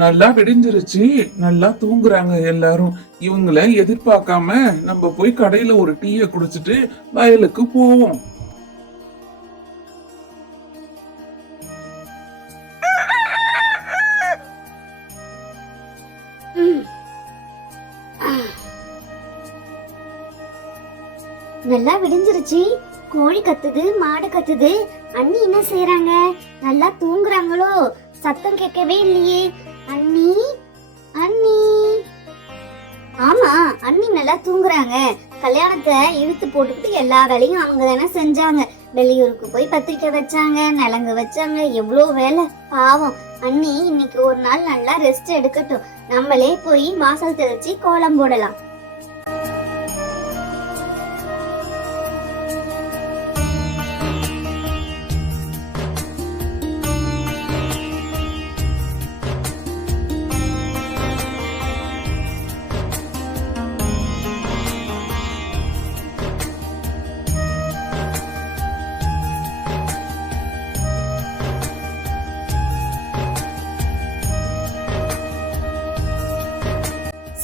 நல்லா விடிஞ்சிருச்சு. நல்லா தூங்குறாங்க எல்லாரும். இவங்கள எதிர்பார்க்காம நம்ம போய் கடையில ஒரு டீய குடிச்சிட்டு வயலுக்கு போவோம். நல்லா விடிஞ்சிருச்சு. கோழி கத்துது, மாடு கத்துது. அண்ணி என்ன செய்யறாங்க? நல்லா தூங்குறாங்களோ? சத்தம் கேட்கவே இல்லையே. அண்ணி, அண்ணி. ஆமா, அண்ணி நல்லா தூங்குறாங்க. கல்யாணத்தை இழுத்து போட்டுக்கிட்டு எல்லா வேலையும் அவங்க தானே செஞ்சாங்க. வெளியூருக்கு போய் பத்திரிக்கை வச்சாங்க, நலங்கு வச்சாங்க, எவ்வளோ வேலை. பாவம் அண்ணி இன்னைக்கு ஒரு நாள் நல்லா ரெஸ்ட் எடுக்கட்டும். நம்மளே போய் வாசல் தெளிச்சு கோலம் போடலாம்.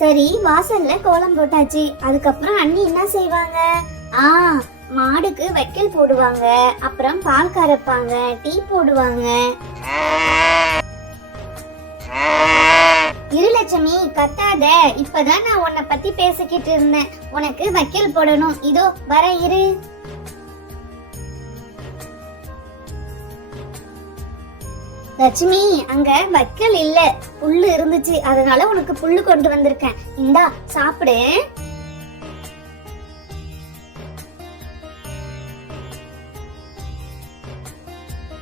சரி, வாசல்ல கோலம் போட்டாச்சு. அதுக்கப்புறம் அண்ணி என்ன செய்வாங்க? மாடுக்கு வைக்கல் போடுவாங்க, அப்புறம் பால் கறப்பாங்க, டீ போடுவாங்க. இருலட்சுமி கத்தாத, இப்பதான் நான் உன்னை பத்தி பேசிக்கிட்டு இருந்தேன். உனக்கு வைக்கல் போடணும், இதோ வர இரு. லட்சுமி, அங்க வைக்கல் இல்ல, புல்லு இருந்துச்சு, அதனால உனக்கு புல்லு கொண்டு வந்திருக்கேன். இந்தா சாப்பிடு.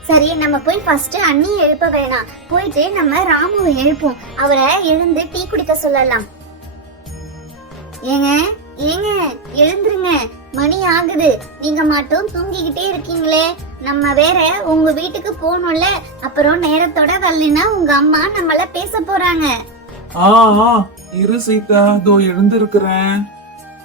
சரி, நம்ம போய் ஃபர்ஸ்ட் அண்ணி எழுப்ப வேணாம். போயிட்டு நம்ம ராமுவை எழுப்போம். அவரை எழுந்து டீ குடிக்க சொல்லலாம். ஏங்க ஏங்க எழுந்துருங்க, மணி ஆகுது. நீங்க மட்டும் தூங்கிக்கிட்டே இருக்கீங்களே. நம்ம வேற உங்க வீட்டுக்கு போகணும்ல, அப்புறம் நேரத்தோட வரலைன்னா உங்க அம்மா நம்மள பேச போறாங்க. இரு சீதா, இதோ எழுந்திருக்கிறேன்.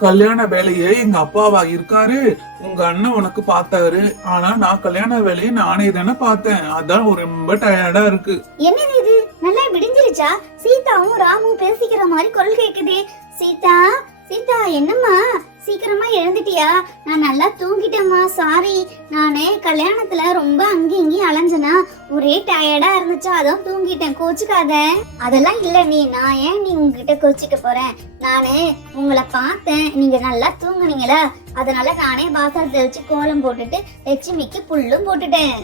கல்யாண வேலையை எங்க அப்பாவா இருக்காரு, உங்க அண்ணன் உனக்கு பார்த்தாரு. ஆனா நான் கல்யாண வேலையை நானே தானே பார்த்தேன். அதான் ரொம்ப டயர்டா இருக்கு. என்னது இது, நல்லா விடிஞ்சிருச்சா? சீதாவும் ராமும் பேசிக்கிற மாதிரி குரல் கேக்குதே. சீதா, சீதா, என்னம்மா சீக்கிரமா எழுந்துட்டியா? நான் நல்லா தூங்கிட்டேம்மா. சாரி, நானே கல்யாணத்துல ரொம்ப அங்கேயும் அலைஞ்சனா, ஒரே டயர்டா இருந்துச்சா, அதான் தூங்கிட்டேன். கோச்சுக்காத. அதெல்லாம் இல்ல நீ, நான் ஏன் நீ உங்ககிட்ட கோச்சிக்க போறேன்? நானு உங்களை பார்த்தேன், நீங்க நல்லா தூங்குனீங்களா, அதனால நானே வாசல் தெளிச்சு கோலம் போட்டுட்டு லட்சுமிக்கு புல்லும் போட்டுட்டேன்.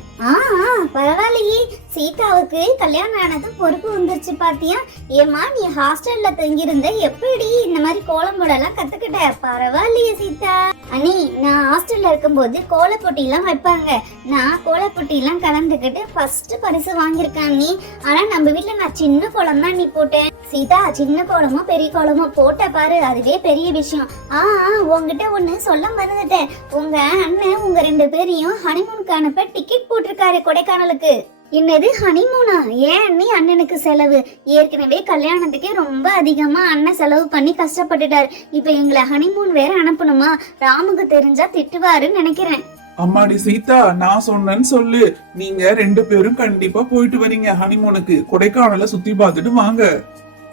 பரவாயில்லையே, சீதாவுக்கு கல்யாணம் ஆனதும் பொறுப்பு வந்துருச்சு பாத்தியா? ஏமா நீ ஹாஸ்டல்ல தங்கியிருந்த, எப்படி இந்த மாதிரி கோலம் போடலாம் கத்துக்கிட்ட? பரவாயில்லையே சீதா. அண்ணி, நான் ஹாஸ்டல்ல இருக்கும்போது கோல போட்டி எல்லாம் வைப்பாங்க. நான் கோல போட்டி எல்லாம் கலந்துக்கிட்டு ஃபர்ஸ்ட் பரிசு வாங்கியிருக்கேன் நீ. ஆனா நம்ம வீட்டுல நான் சின்ன கோலம் தான் நீ போட்டேன். சீதா, சின்ன கோலமோ பெரிய கோலமோ போட்ட பாரு, அதுவே பெரிய விஷயம். உங்ககிட்ட ஒண்ணு சொல்ல மறந்துட்டேன். உங்க அண்ணன் உங்க 2 பேரையும் ஹனிமூனுக்கு அனுப்ப டிக்கெட் போட்டிருக்காரு கொடைக்கானலுக்கு. என்னது ஹனிமூனா? ஏன் அண்ணி அண்ணனுக்கு செலவு? ஏற்கனவே கல்யாணத்துக்கே ரொம்ப அதிகமா அண்ணன் செலவு பண்ணி கஷ்டப்பட்டுட்டாரு. இப்ப எங்களை ஹனிமூன் வேற அனுப்பணுமா? ராமுக்கு தெரிஞ்சா திட்டுவாருன்னு நினைக்கிறேன். அம்மாடி சீதா, நான் சொன்னேன்னு சொல்லு. நீங்க 2 பேரும் கண்டிப்பா போயிட்டு வரீங்க ஹனிமூனுக்கு. கொடைக்கானல சுத்தி பார்த்துட்டு வாங்க.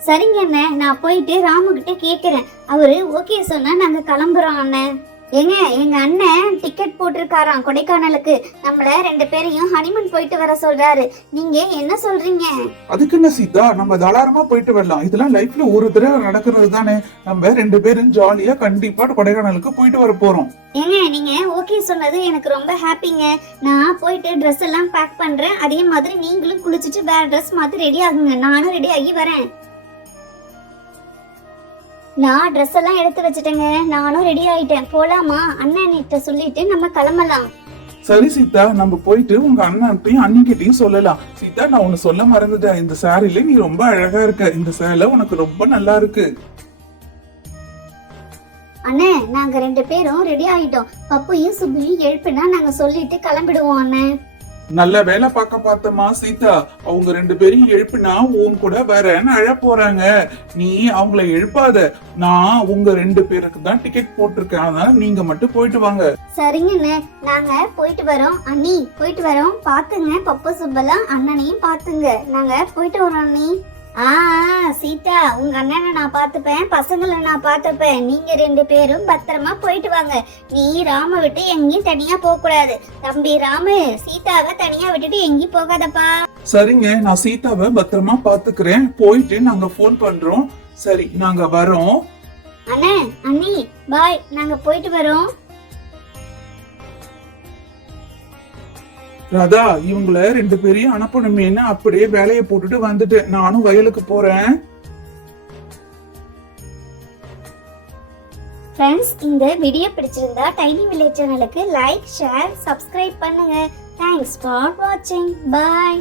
சரிங்க அண்ணன், நான் போயிட்டு ராமு கிட்ட கேக்குறேன். அவரு ஓகே சொன்னா நாங்க கிளம்புறோம் அண்ணன். எங்க அண்ணன் டிக்கெட் போட்டிருக்காராம் கொடைக்கானலுக்கு. நம்மள 2 பேரையும் ஹனிமூன் போயிட்டு வர சொல்றாரு. நீங்க என்ன சொல்றீங்க? அதுக்கு என்ன சீதா, நம்ம தாராளமா போயிட்டு வரலாம். இதெல்லாம் லைஃப்ல ஒரு தடவை நடக்கிறது தானே. நம்ம 2 பேரும் ஜாலியா கண்டிப்பா கொடைக்கானலுக்கு போயிட்டு வர போறோம். ஏங்க நீங்க ஓகே சொன்னது எனக்கு ரொம்ப ஹாப்பிங்க. நான் போயிட்டு ட்ரெஸ் எல்லாம் பேக் பண்றேன். அதே மாதிரி நீங்களும் குளிச்சுட்டு வேற ட்ரெஸ் மாத்தி ரெடி ஆகுங்க. நானும் ரெடி ஆகி வரேன். நான் ட்ரெஸ் எல்லாம் எடுத்து வச்சுட்டேங்க. நானும் ரெடி ஆயிட்டேன். போலாமா? அண்ணன்கிட்ட சொல்லிட்டு நம்ம கிளம்பலாம். சரி சீதா, நம்ம போயிட்டு உங்க அண்ணன்ட்டையும் அண்ணிக்கிட்டையும் சொல்லலாம். சீதா, நான் உன்னை சொல்ல மறந்துட்டேன். இந்த சாரில நீ ரொம்ப அழகா இருக்க. இந்த சேலை உனக்கு ரொம்ப நல்லா இருக்கு. அண்ணே, நாங்க 2 பேரும் ரெடி ஆயிட்டோம். பப்புயும் சுபியும் எழுப்பினா நாங்க சொல்லிட்டு கிளம்பிடுவோம் அண்ணே. நல்ல வேலை பார்த்தமா சீதா. அவங்க 2 பேரையும் எழுப்பினா உன் கூட வரேன்னு அழ போறாங்க. நீ அவங்கள எழுப்பாத. நான் உங்க 2 பேருக்கு தான் டிக்கெட் போட்டிருக்கேன். அதனால நீங்க மட்டும் போயிட்டு வாங்க. சரிங்கண்ணே, நாங்க போயிட்டு வரோம். அண்ணி போயிட்டு வரோம். பாத்துங்க பப்பு சுப்பெல்லாம் அண்ணனையும் பாத்துங்க. நாங்க போயிட்டு வரோம் அண்ணி. ஆ சீதா, உங்க அண்ணனை நான் பார்த்துப்பேன், பசங்களை நான் பார்த்துப்பேன். நீங்க 2 பேரும் பத்திரமா போயிட்டு வாங்க. நீ ராம விட்டு எங்கேயும் தனியா போக கூடாது. தம்பி ராமு, சீதாவை தனியா விட்டுட்டு எங்கேயும் போகாதப்பா. சரிங்க, நான் சீதாவை பத்திரமா பாத்துக்கிறேன். போயிட்டு நாங்க ஃபோன் பண்றோம். சரி, நாங்க வரோம். அண்ணே, அண்ணி, பாய், நாங்க போயிட்டு வரோம். ராதா, இவங்கள 2 பேரையும் அனுப்பணுமேன்னு அப்படியே வேலையை போட்டுட்டு வந்துட்டேன். நானும் வயலுக்கு போறேன். ஃப்ரெண்ட்ஸ், இந்த வீடியோ பிடிச்சிருந்தா டைனி வில்லேஜ் சேனலுக்கு லைக், ஷேர், சப்ஸ்கிரைப் பண்ணுங்க. தேங்க்ஸ் ஃபார் வாட்சிங். பாய்.